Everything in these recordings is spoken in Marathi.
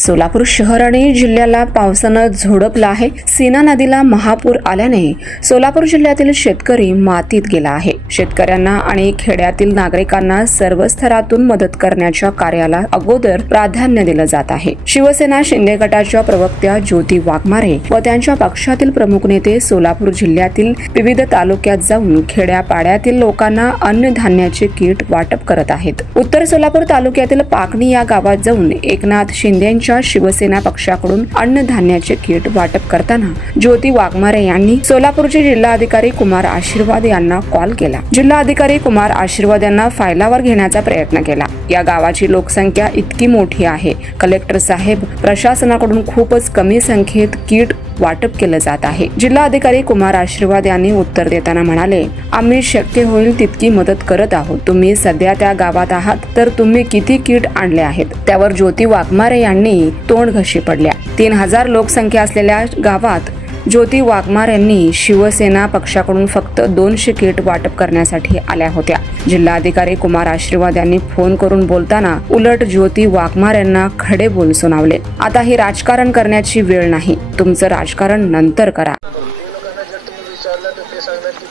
सोलापूर शहर आणि जिल्ह्याला पावसानं झोडपलं आहे। सीना नदीला महापूर आल्याने सोलापूर जिल्ह्यातील शेतकरी मातीत गेला आहे। शेतकऱ्यांना आणि खेड्यातील नागरिकांना सर्व स्तरातून मदत करण्याच्या कार्याला अगोदर प्राधान्य दिलं जात आहे। शिवसेना शिंदे गटाच्या प्रवक्त्या ज्योती वाघमारे व त्यांच्या पक्षातील प्रमुख नेते सोलापूर जिल्ह्यातील विविध तालुक्यात जाऊन खेड्यापाड्यातील लोकांना अन्नधान्याचे किट वाटप करत आहेत। उत्तर सोलापूर तालुक्यातील पाकणी या गावात जाऊन एकनाथ शिंदे शिवसेना पक्षाकडून अन्नधान्याचे किट वाटप करताना ज्योती वाघमारे यांनी सोलापूरचे जिल्हाधिकारी कुमार आशीर्वाद यांना कॉल केला। जिल्हाधिकारी कुमार आशीर्वाद यांना फायलावर घेण्याचा प्रयत्न केला। या गावाची लोकसंख्या इतकी मोठी आहे, कलेक्टर साहेब प्रशासनाकडून खूपच कमी संख्येत किट वाटप केलं जात आहे। जिल्हाधिकारी कुमार आशीर्वाद यांनी उत्तर देताना म्हणाले, आम्ही शक्य होईल तितकी मदत करत आहोत। तुम्ही सध्या त्या गावात आहात तर तुम्ही किती किट आणले आहेत? त्यावर ज्योती वाघमारे यांनी तोंड घशी पडल्या। 3000 लोकसंख्या असलेल्या गावात ज्योती वाघमारे यांनी शिवसेना पक्षाकडून फक्त 200 किट वाटप करण्यासाठी आल्या होत्या। जिल्हाधिकारी कुमार आशीर्वाद यांनी फोन करून बोलताना उलट ज्योती वाघमारे यांना खडे बोल सुनावले। आता ही राजकारण करण्याची वेळ नाही, तुमचं राजकारण नंतर करा।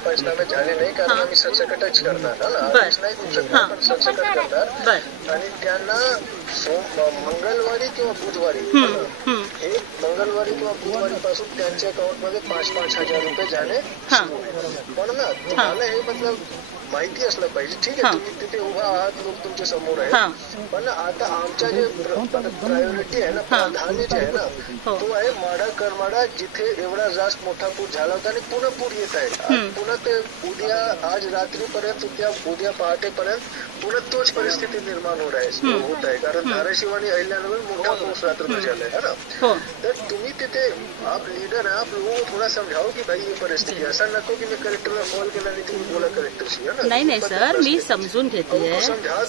पंचनामे झाले नाही कारण आम्ही सरसकटच करणार नाही करू शकणार, पण सरसकट करणार आणि त्यांना मंगळवारी किंवा बुधवारी हे मंगळवारी किंवा बुधवारी पासून त्यांच्या अकाउंट मध्ये 5-5 हजार रुपये जाणे पण ना तुम्हाला हे मतलब माहिती असलं पाहिजे। ठीक आहे, तुम्ही तिथे उभा आहात, लोक तुमच्या समोर आहे, पण आता आमच्या जे प्रायोरिटी आहे ना, प्राधान्य जे आहे ना, तो आहे माडा करमाडा, जिथे एवढा जास्त मोठा पूर झाला होता आणि पुन्हा पूर येत आहे। पुन्हा ते उद्या आज रात्रीपर्यंत उद्या पहाटेपर्यंत पुन्हा तोच परिस्थिती निर्माण होत आहे कारण धाराशिव आणि अहिल्यानगर मोठा पाऊस रात्र झालाय है ना। तर तुम्ही तिथे आप लीडर है, आप लोगों को थोड़ा समझाओ की भाई ये परिस्थिती, ऐसा नको की मी कलेक्टरला कॉल केला आणि तुम्ही बोला कलेक्टरशी है ना। नहीं सर, मी समझून घेती है,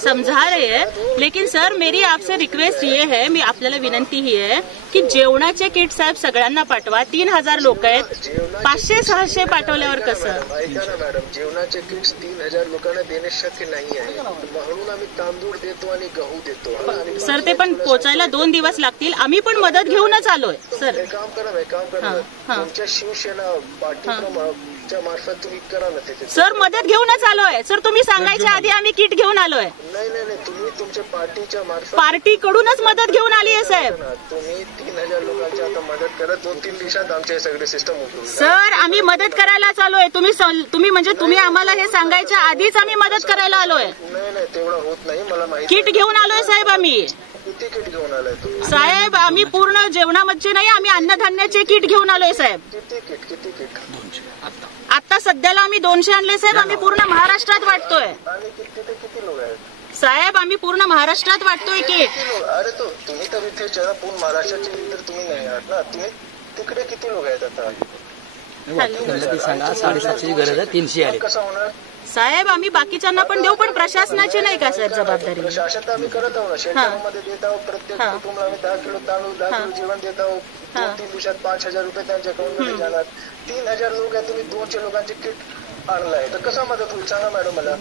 समझा रहे हैं, लेकिन सर मेरी आपसे रिक्वेस्ट ये है, मी आपल्याला विनंती ही आहे की जेवणाचे किट साहेब सगळ्यांना पाठवा। 3000 लोक आहेत, 500-600 पाठवल्यावर कसं? ऐका ना मॅडम, जेवणाचे किट्स 3000 लोकांना देणे शक्य नाही आहे, म्हणून आम्ही तांदूळ देतो आणि गहू देतो सर। ते पण पोचायला 2 दिवस लागतील, आम्ही पण मदत घेऊनच आलोय सर। एक काम करा तुमच्या शिवसेना पार्टीच्या मार्फत तुम्ही करा ना तिथे सर, मदत घेऊनच आलोय सर। तुम्ही सांगायच्या आधी आम्ही किट घेऊन आलोय। नाही, तुम्ही तुमच्या पार्टीच्या मार्फत पार्टीकडूनच मदत घेऊन आली आहे साहेब। तुम्ही 3000 लोकांची आता मदत करा, 2-3 दिवसात आमचे सगळे सिस्टम उठून सर। आम्ही मदत करायला आलोय, तुम्ही आम्हाला हे सांगायच्या आधीच आम्ही मदत करायला आलोय। नाही तेवढं होत नाही, मला माहिती। किट घेऊन आलोय साहेब आम्ही। किती किट घेऊन आलाय तुम्ही साहेब? आम्ही पूर्ण जेवणामध्ये नाही, आम्ही अन्नधान्याचे किट घेऊन आलोय साहेब। किती किट? आता सध्याला आम्ही 200 आणले साहेब। आम्ही पूर्ण महाराष्ट्रात वाटतोय आणि किती लोक आहेत साहेब? आम्ही पूर्ण महाराष्ट्रात वाटतोय किट। अरे तो तुम्ही तर इथे पूर्ण महाराष्ट्राचे तर तुम्ही नाही आहात ना, तुम्ही तिकडे किती लोक आहेत आता? 750ची गरज आहे, 300 आले। कसं होणार साहेब? आम्ही बाकीच्यांना पण देऊ, पण प्रशासनाची नाही का साहेब जबाबदारी? प्रशासन आम्ही करत आहोत, शेतामध्ये देत आहोत, प्रत्येक कुटुंबाला आम्ही 10 किलो तांदूळ 10 किलो जेवण देत आहोत। 2-3 दिवसात 5000 रुपये त्यांच्या अकाउंट मध्ये जाणार। 3000 लोक आहेत, तुम्ही 200 लोकांचे किट आणलाय तर कसा मदत होईल सांगा मॅडम मला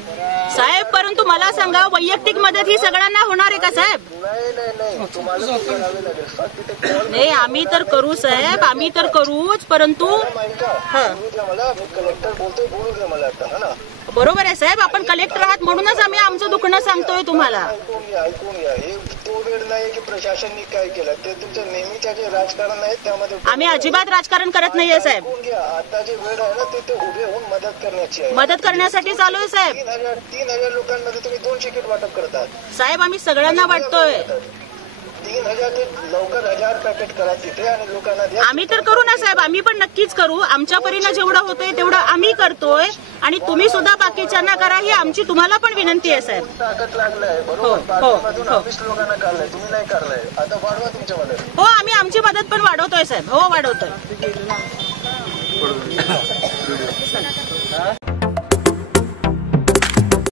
साहेब। परंतु मला सांगा, वैयक्तिक मदत ही सगळ्यांना होणार आहे का साहेब? नाही, तुम्हाला करावे लागेल। नाही, आम्ही तर करू साहेब, आम्ही तर करूच, परंतु मला कलेक्टर बोलतोय, बोलू द्या मला आता, है ना? बरोबर आहे साहेब, आपण कलेक्टर आहात म्हणूनच आम्ही आमचं दुखणं सांगतोय तुम्हाला। ऐकून घ्या, हे तो वेळ नाही की प्रशासनाने काय केलं, ते तुमचं नेहमीच्या जे राजकारण आहे त्यामध्ये आम्ही अजिबात राजकारण करत नाहीये साहेब। ऐकून घ्या, आता जे वेळ आहे ना ते उभे होऊन मदत करण्याची आहे, मदत करण्यासाठी चालू आहे साहेब। 3000 लोकांमध्ये तुम्ही 200 किट वाटप करतात साहेब। आम्ही सगळ्यांना वाटतोय 3000 ते लवकर 1000 पॅकेट करा तिथे आणि लोकांना द्या। आम्ही तर करू ना साहेब, आम्ही पण नक्कीच करू। आमच्या परीने जेवढं होतंय तेवढं आम्ही करतोय आणि तुम्ही सुद्धा बाकीच्यांना करा, ही आमची तुम्हाला पण विनंती आहे साहेब। ताकद लागलाय बरोबर, 20 लोकांना काढलाय, तुम्ही नाही काढलाय, आता वाढवा तुमच्या मदत। हो, आम्ही आमची मदत पण वाढवतोय साहेब। हो, वाढवतोय।